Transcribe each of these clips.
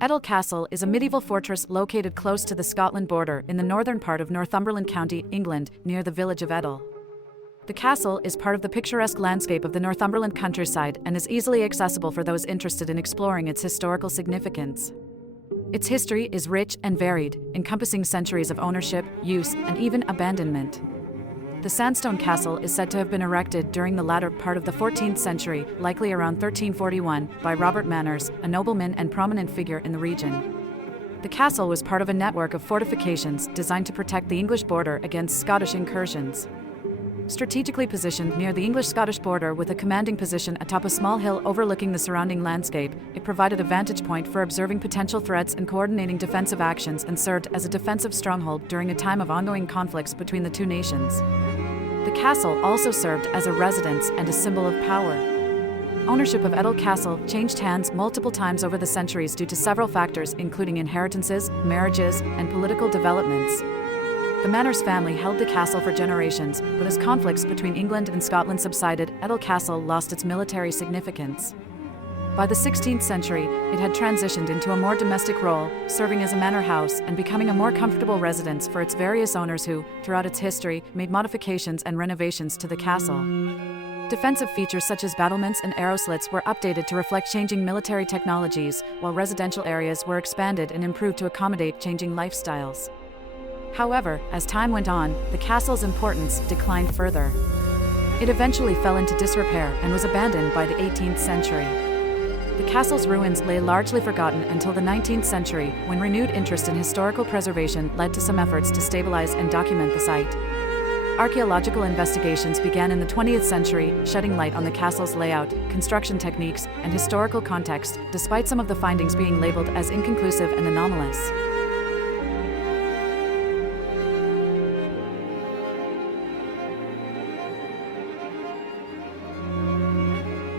Etal Castle is a medieval fortress located close to the Scotland border in the northern part of Northumberland County, England, near the village of Etal. The castle is part of the picturesque landscape of the Northumberland countryside and is easily accessible for those interested in exploring its historical significance. Its history is rich and varied, encompassing centuries of ownership, use, and even abandonment. The sandstone castle is said to have been erected during the latter part of the 14th century, likely around 1341, by Robert Manners, a nobleman and prominent figure in the region. The castle was part of a network of fortifications designed to protect the English border against Scottish incursions. Strategically positioned near the English-Scottish border with a commanding position atop a small hill overlooking the surrounding landscape, it provided a vantage point for observing potential threats and coordinating defensive actions and served as a defensive stronghold during a time of ongoing conflicts between the two nations. The castle also served as a residence and a symbol of power. Ownership of Etal Castle changed hands multiple times over the centuries due to several factors including inheritances, marriages, and political developments. The Manners family held the castle for generations, but as conflicts between England and Scotland subsided, Etal Castle lost its military significance. By the 16th century, it had transitioned into a more domestic role, serving as a manor house and becoming a more comfortable residence for its various owners who, throughout its history, made modifications and renovations to the castle. Defensive features such as battlements and arrow slits were updated to reflect changing military technologies, while residential areas were expanded and improved to accommodate changing lifestyles. However, as time went on, the castle's importance declined further. It eventually fell into disrepair and was abandoned by the 18th century. The castle's ruins lay largely forgotten until the 19th century, when renewed interest in historical preservation led to some efforts to stabilize and document the site. Archaeological investigations began in the 20th century, shedding light on the castle's layout, construction techniques, and historical context, despite some of the findings being labeled as inconclusive and anomalous.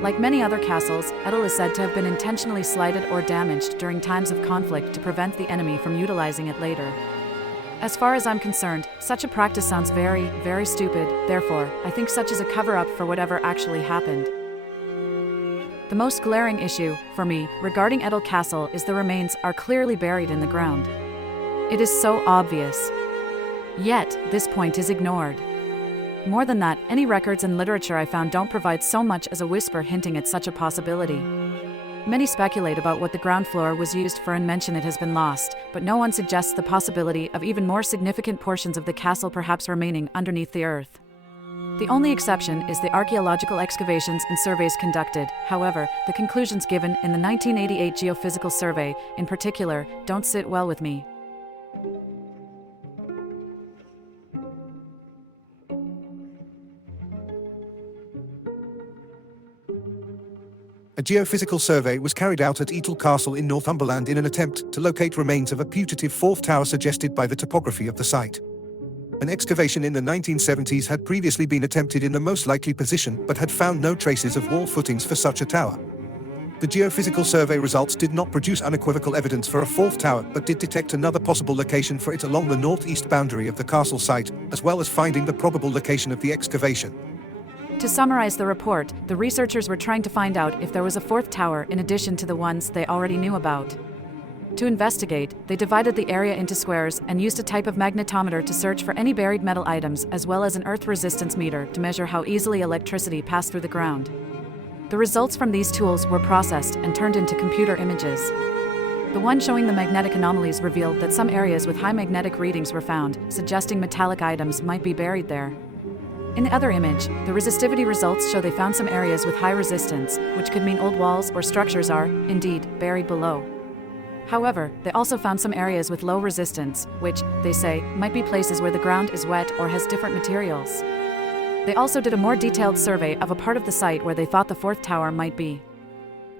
Like many other castles, Etal is said to have been intentionally slighted or damaged during times of conflict to prevent the enemy from utilizing it later. As far as I'm concerned, such a practice sounds very, very stupid, therefore, I think such is a cover-up for whatever actually happened. The most glaring issue, for me, regarding Etal Castle is the remains are clearly buried in the ground. It is so obvious. Yet, this point is ignored. More than that, any records and literature I found don't provide so much as a whisper hinting at such a possibility. Many speculate about what the ground floor was used for and mention it has been lost, but no one suggests the possibility of even more significant portions of the castle perhaps remaining underneath the earth. The only exception is the archaeological excavations and surveys conducted. However, the conclusions given in the 1988 geophysical survey, in particular, don't sit well with me. A geophysical survey was carried out at Etal Castle in Northumberland in an attempt to locate remains of a putative fourth tower suggested by the topography of the site. An excavation in the 1970s had previously been attempted in the most likely position but had found no traces of wall footings for such a tower. The geophysical survey results did not produce unequivocal evidence for a fourth tower but did detect another possible location for it along the northeast boundary of the castle site, as well as finding the probable location of the excavation. To summarize the report, the researchers were trying to find out if there was a fourth tower in addition to the ones they already knew about. To investigate, they divided the area into squares and used a type of magnetometer to search for any buried metal items as well as an earth resistance meter to measure how easily electricity passed through the ground. The results from these tools were processed and turned into computer images. The one showing the magnetic anomalies revealed that some areas with high magnetic readings were found, suggesting metallic items might be buried there. In the other image, the resistivity results show they found some areas with high resistance, which could mean old walls or structures are, indeed, buried below. However, they also found some areas with low resistance, which, they say, might be places where the ground is wet or has different materials. They also did a more detailed survey of a part of the site where they thought the fourth tower might be.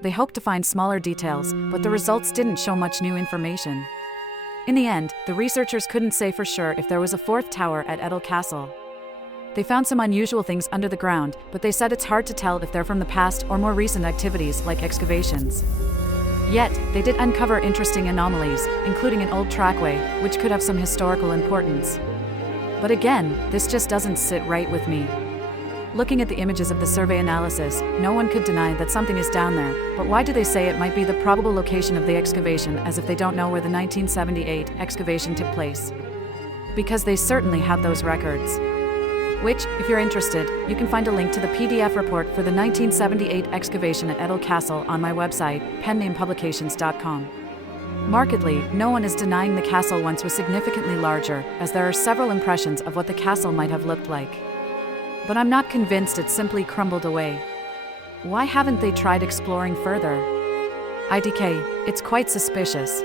They hoped to find smaller details, but the results didn't show much new information. In the end, the researchers couldn't say for sure if there was a fourth tower at Etal Castle. They found some unusual things under the ground, but they said it's hard to tell if they're from the past or more recent activities like excavations. Yet, they did uncover interesting anomalies, including an old trackway, which could have some historical importance. But again, this just doesn't sit right with me. Looking at the images of the survey analysis, no one could deny that something is down there, but why do they say it might be the probable location of the excavation as if they don't know where the 1978 excavation took place? Because they certainly have those records. Which, if you're interested, you can find a link to the PDF report for the 1978 excavation at Etal Castle on my website, PenNamePublications.com. Markedly, no one is denying the castle once was significantly larger, as there are several impressions of what the castle might have looked like. But I'm not convinced it simply crumbled away. Why haven't they tried exploring further? IDK, it's quite suspicious.